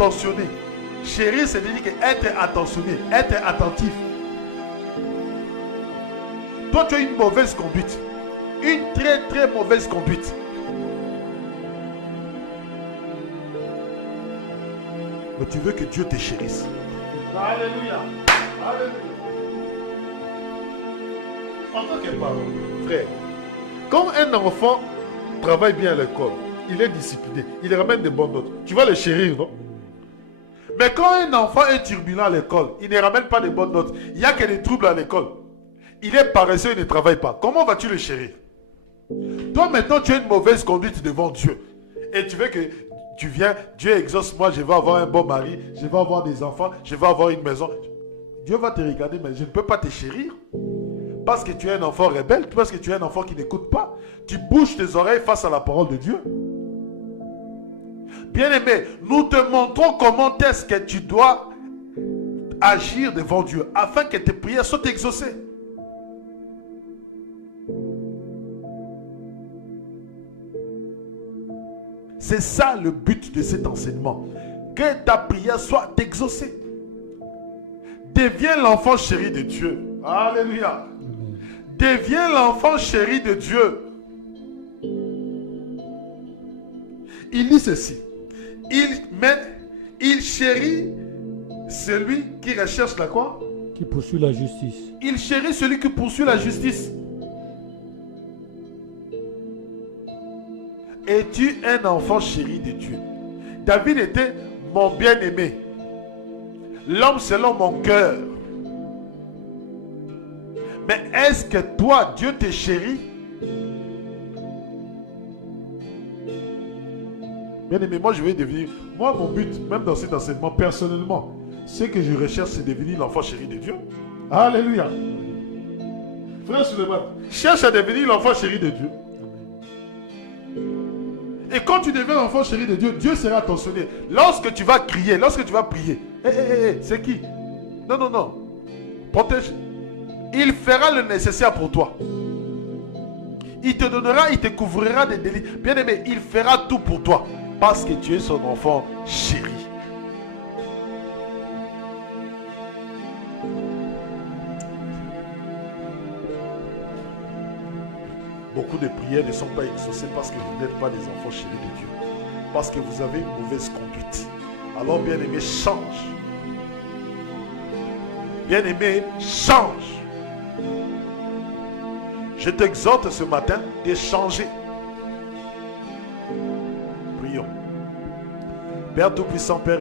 attentionné. Chérir, c'est-à-dire être attentionné, être attentif. Toi, tu as une mauvaise conduite. Une très très mauvaise conduite. Mais tu veux que Dieu te chérisse. Alléluia. Alléluia. En tant que parent, frère, quand un enfant travaille bien à l'école, il est discipliné, il ramène de bonnes notes, tu vas le chérir, non? Mais quand un enfant est turbulent à l'école, il ne ramène pas de bonnes notes, il n'y a que des troubles à l'école, il est paresseux, il ne travaille pas, comment vas-tu le chérir? Toi maintenant tu as une mauvaise conduite devant Dieu et tu veux que tu viens, Dieu exauce moi, je vais avoir un bon mari, je vais avoir des enfants, je vais avoir une maison. Dieu va te regarder, mais je ne peux pas te chérir parce que tu es un enfant rebelle, parce que tu es un enfant qui n'écoute pas. Tu bouges tes oreilles face à la parole de Dieu. Bien-aimé, nous te montrons comment est-ce que tu dois agir devant Dieu afin que tes prières soient exaucées. C'est ça le but de cet enseignement. Que ta prière soit exaucée. Deviens l'enfant chéri de Dieu. Alléluia. Deviens l'enfant chéri de Dieu. Il dit ceci. Il chérit celui qui recherche la quoi? Qui poursuit la justice. Il chérit celui qui poursuit la justice. Es-tu un enfant chéri de Dieu? David était mon bien-aimé, l'homme selon mon cœur. Mais est-ce que toi, Dieu te chérit? Bien-aimé, moi je vais devenir... Moi, mon but, même dans cet enseignement, personnellement, ce que je recherche, c'est devenir l'enfant chéri de Dieu. Alléluia. Frère Suleiman, cherche à devenir l'enfant chéri de Dieu. Et quand tu deviens l'enfant chéri de Dieu, Dieu sera attentionné. Lorsque tu vas crier, lorsque tu vas prier, c'est qui? Non, non, non. Protège. Il fera le nécessaire pour toi. Il te donnera, il te couvrira des délits. Bien-aimé, il fera tout pour toi. Parce que tu es son enfant chéri. Beaucoup de prières ne sont pas exaucées parce que vous n'êtes pas des enfants chéris de Dieu. Parce que vous avez une mauvaise conduite. Alors, bien-aimé, change. Bien-aimé, change. Je t'exhorte ce matin de changer. Prions. Père Tout-Puissant, Père,